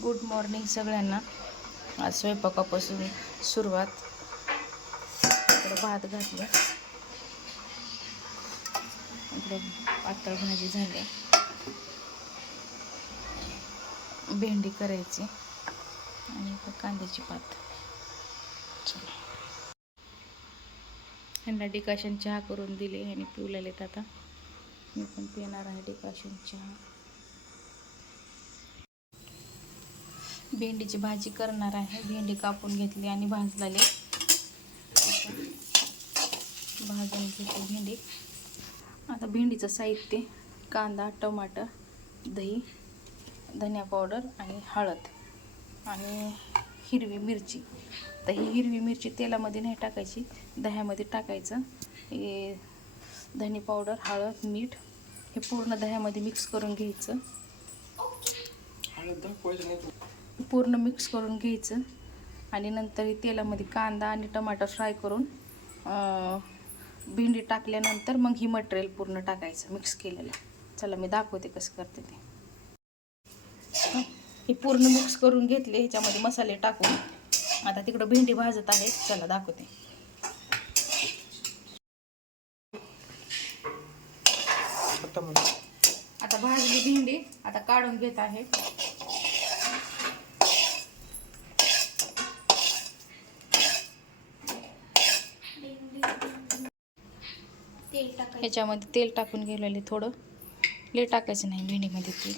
Good morning सगळ्यांना. आज स्वयंपाकापासून सुरुवात. इकडं भात घातलं, इकडं पातळ भाजी झाली, भेंडी करायची आणि इकडं कांद्याची पात. चला, ह्यांना डिकाशन चहा करून दिले आणि पिऊ लागलेत. आता मी पण पिणार आहे डिकाशन चहा. भेंडीची भाजी करणार आहे. भेंडी कापून घेतली आणि भाजलेली, भाजून घेतली भेंडी. आता भेंडीचं साहित्य: कांदा, टमाटर, दही, धनिया पावडर आणि हळद आणि हिरवी मिरची. तर ही हिरवी मिरची तेलामध्ये नाही टाकायची, दह्यामध्ये टाकायचं. हे धनी पावडर, हळद, मीठ हे पूर्ण दह्यामध्ये मिक्स करून घ्यायचं. पूर्ण मिक्स करून घ्यायचं आणि नंतर तेलामध्ये कांदा आणि टमाटर फ्राय करून भेंडी टाकल्यानंतर मग ही मटेरियल पूर्ण टाकायचं मिक्स केलेलं. चला मी दाखवते कसं करते ते. हे पूर्ण मिक्स करून घेतले, ह्याच्यामध्ये मसाले टाकून. आता तिकडं भेंडी भाजत आहे, चला दाखवते. आता भाजली भेंडी, आता काढून घेत आहे. ह्याच्यामध्ये तेल टाकून गेलेले, थोडं लय टाकायचं नाही भेंडीमध्ये तेल.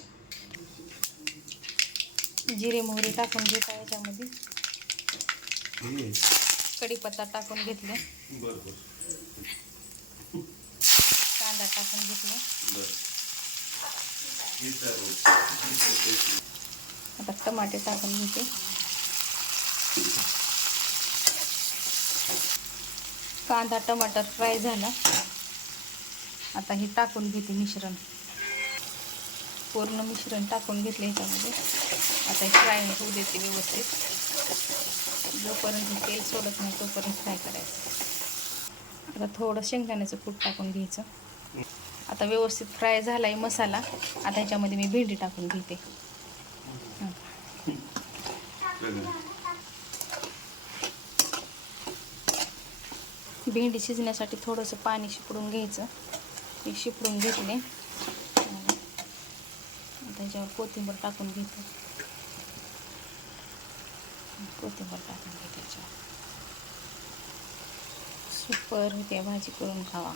जिरे मोहरी टाकून घेत आहे ह्याच्यामध्ये. कढीपत्ता टाकून घेतले, कांदा टाकून घेतला. आता टमाटे टाकून घेते. कांदा टमाटर फ्राय झाला, आता हे टाकून घेते मिश्रण. पूर्ण मिश्रण टाकून घेतले ह्याच्यामध्ये. आता हे फ्राय होऊ देते व्यवस्थित. जोपर्यंत तेल सोडत नाही तोपर्यंत फ्राय करायचं. आता थोडं शेंगदाण्याचं कूट टाकून घ्यायचं. आता व्यवस्थित फ्राय झाला आहे मसाला. आता ह्याच्यामध्ये मी भेंडी टाकून घेते. भेंडी शिजण्यासाठी थोडंसं पाणी शिपडून घ्यायचं. हे शिपडून घेतले. त्याच्यावर कोथिंबीर टाकून घेते. कोथिंबीर टाकून घेते त्याच्यावर. सुपर होते भाजी, करून खावा.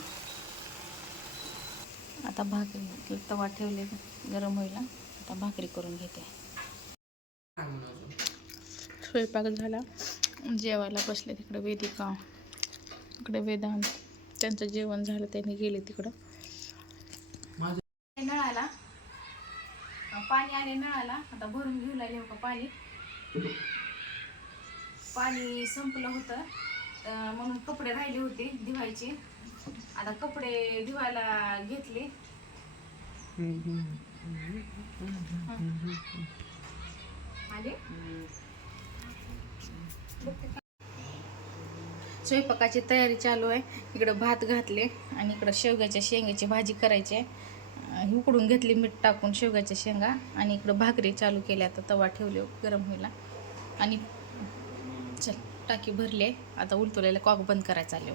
आता भाकरी तवा ठेवले गरम व्हायला. आता भाकरी करून घेते. स्वयंपाक झाला, जेवायला बसले. तिकडे वेदिका, इकडे वेदांत, त्यांचं जेवण झालं, त्यांनी गेले तिकडं. नळाला पाणी आले नळाला. आता भरून घेऊ लागले हो का पाणी. पाणी संपलं होतं म्हणून कपडे राहिले होते धुवायचे. आता कपडे धुवायला घेतले. आले स्वयंपाकाची तयारी चालू आहे. इकडं भात घातले आणि इकडं शेवग्याच्या शेंगाची भाजी करायची आहे. उकडून घेतली मीठ टाकून शेवग्याच्या शेंगा. आणि इकडं भाकरी चालू केल्या. आता तवा ठेवले गरम व्हायला. आणि चल टाकी भरली. आता उलटवलेलं कॉक बंद करायचं आले.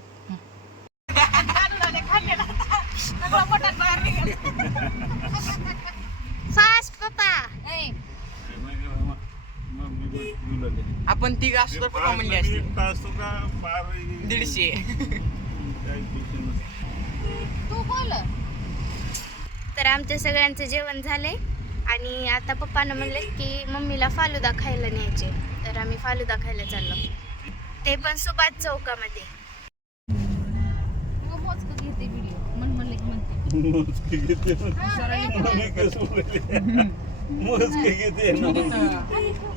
आपण ती असतो म्हणली असते 150. तू बोल. तर आमच्या सगळ्यांचं जेवण झालंय आणि आता पप्पानं म्हणले की मम्मीला फालुदा खायला न्यायचे. तर आम्ही फालुदा खायला चाललो, ते पण सुभाष चौकामध्ये. घेते व्हिडिओ म्हणले की म्हणते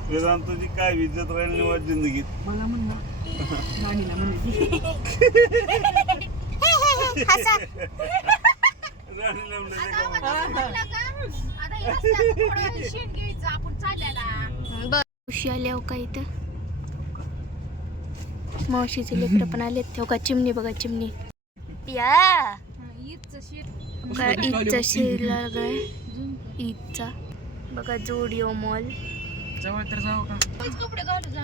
वेदांताची काय इज्जत राहिली वाट जिंदगीत. मला म्हणलं गाडीला मावशी आल्या हो का इथं. मावशीचे लेकर पण आले. हो का चिमणी, बघा चिमणी. या ईदचा शेर लागलाय. ईदचा बघा जोडिओ मॉल. जवळ तर जाऊ का कपडे घालू जा.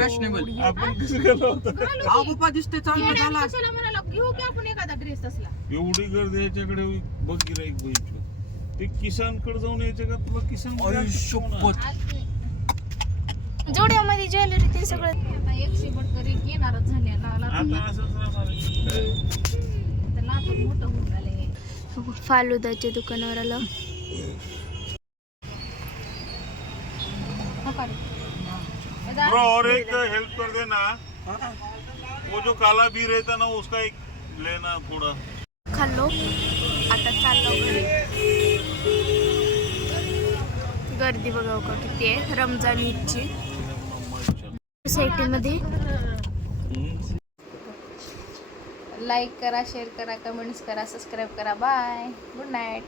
फॅशनेबल आपण कसं केलं होतं अहो पप्पा दिसते चांगलं झाला कशाला म्हणाला घेऊ की आपण एखादा ड्रेस तसला. एवढी गर्दी याच्याकडे बघ गिराईक बघितलं ते किसानकडे जाऊन यायचं का तुला किसान जोड्यामध्ये ज्वेलरी ते सगळं आता 100 बटकरी येणारच झाले आता असंच राहणार आहे. तर लातूर मोठं होऊन झाले. फालुदाच्या दुकानावर आलं. ब्रो और एक हेल्प कर देना वो जो काला भी रहता ना उसका एक लेना थोड़ा. खाल्लो आता चाललो घरी. गर्दी बघाव का किती आहे रमजान ईदची सोसायटीमध्ये. लाईक करा, शेअर करा, कमेंट्स करा, सबस्क्राईब करा. Bye, good night.